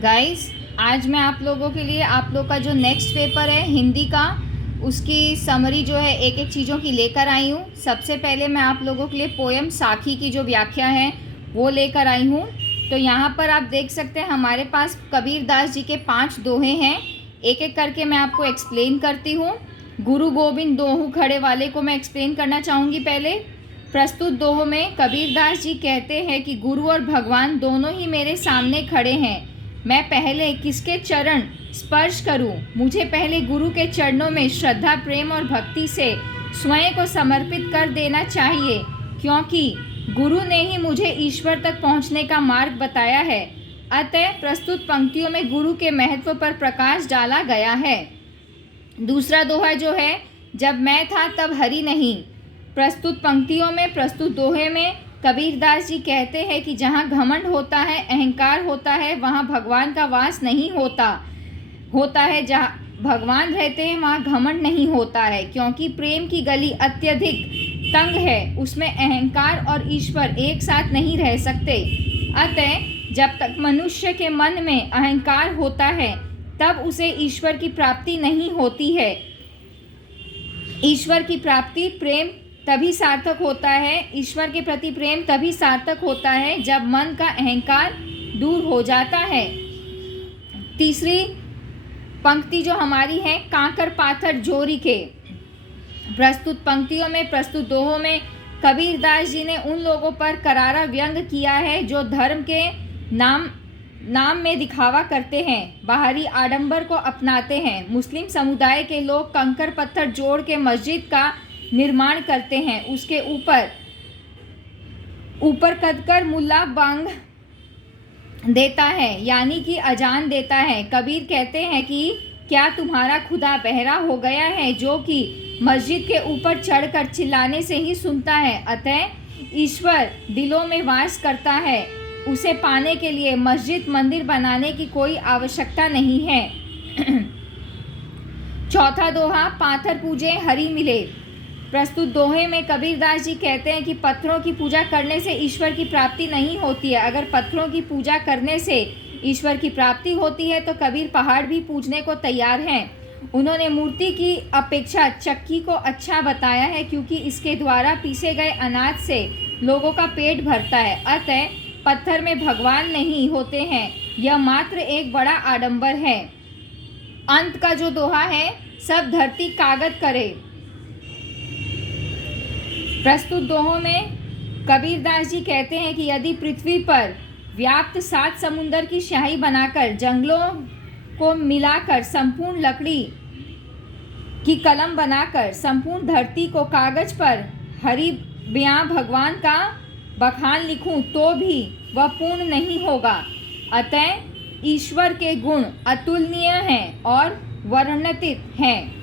Guys, आज मैं आप लोगों के लिए आप लोग का जो नेक्स्ट पेपर है हिंदी का, उसकी समरी जो है एक एक चीज़ों की लेकर आई हूँ। सबसे पहले मैं आप लोगों के लिए पोयम साखी की जो व्याख्या है वो लेकर आई हूँ। तो यहाँ पर आप देख सकते हैं हमारे पास कबीर दास जी के 5 दोहे हैं। एक एक करके मैं आपको एक्सप्लेन करती हूँ। गुरु गोविंद दोहू खड़े वाले को मैं एक्सप्लेन करना चाहूँगी। पहले प्रस्तुत दोहों में कबीर दास जी कहते हैं कि गुरु और भगवान दोनों ही मेरे सामने खड़े हैं। मैं पहले किसके चरण स्पर्श करूं? मुझे पहले गुरु के चरणों में श्रद्धा, प्रेम और भक्ति से स्वयं को समर्पित कर देना चाहिए, क्योंकि गुरु ने ही मुझे ईश्वर तक पहुंचने का मार्ग बताया है। अतः प्रस्तुत पंक्तियों में गुरु के महत्व पर प्रकाश डाला गया है। दूसरा दोहा जो है, जब मैं था तब हरि नहीं। प्रस्तुत पंक्तियों में, प्रस्तुत दोहे में कबीर दास जी कहते हैं कि जहाँ घमंड होता है, अहंकार होता है, वहाँ भगवान का वास नहीं होता है। जहाँ भगवान रहते हैं वहाँ घमंड नहीं होता है, क्योंकि प्रेम की गली अत्यधिक तंग है। उसमें अहंकार और ईश्वर एक साथ नहीं रह सकते। अतः जब तक मनुष्य के मन में अहंकार होता है तब उसे ईश्वर की प्राप्ति नहीं होती है। ईश्वर की प्राप्ति प्रेम तभी सार्थक होता है, ईश्वर के प्रति प्रेम तभी सार्थक होता है जब मन का अहंकार दूर हो जाता है। तीसरी पंक्ति जो हमारी है, कांकर पाथर जोरी के। प्रस्तुत पंक्तियों में, प्रस्तुत दोहों में कबीर दास जी ने उन लोगों पर करारा व्यंग किया है जो धर्म के नाम में दिखावा करते हैं, बाहरी आडंबर को अपनाते हैं। मुस्लिम समुदाय के लोग कंकर पत्थर जोड़ के मस्जिद का निर्माण करते हैं, उसके ऊपर कदकर मुल्ला बांग देता है, यानी कि अजान देता है। कबीर कहते हैं कि क्या तुम्हारा खुदा बहरा हो गया है, जो कि मस्जिद के ऊपर चढ़कर चिल्लाने से ही सुनता है। अतः ईश्वर दिलों में वास करता है, उसे पाने के लिए मस्जिद मंदिर बनाने की कोई आवश्यकता नहीं है। चौथा दोहा, पाथर पूजे हरि मिले। प्रस्तुत दोहे में कबीर दास जी कहते हैं कि पत्थरों की पूजा करने से ईश्वर की प्राप्ति नहीं होती है। अगर पत्थरों की पूजा करने से ईश्वर की प्राप्ति होती है तो कबीर पहाड़ भी पूजने को तैयार हैं। उन्होंने मूर्ति की अपेक्षा चक्की को अच्छा बताया है, क्योंकि इसके द्वारा पीसे गए अनाज से लोगों का पेट भरता है। अतः पत्थर में भगवान नहीं होते हैं, यह मात्र एक बड़ा आडंबर है। अंत का जो दोहा है, सब धरती कागज करे। प्रस्तुत दोहों में कबीर दास जी कहते हैं कि यदि पृथ्वी पर व्याप्त 7 समुंदर की स्याही बनाकर जंगलों को मिलाकर संपूर्ण लकड़ी की कलम बनाकर संपूर्ण धरती को कागज पर हरि बयां भगवान का बखान लिखूं तो भी वह पूर्ण नहीं होगा। अतः ईश्वर के गुण अतुलनीय हैं और वर्णनातीत हैं।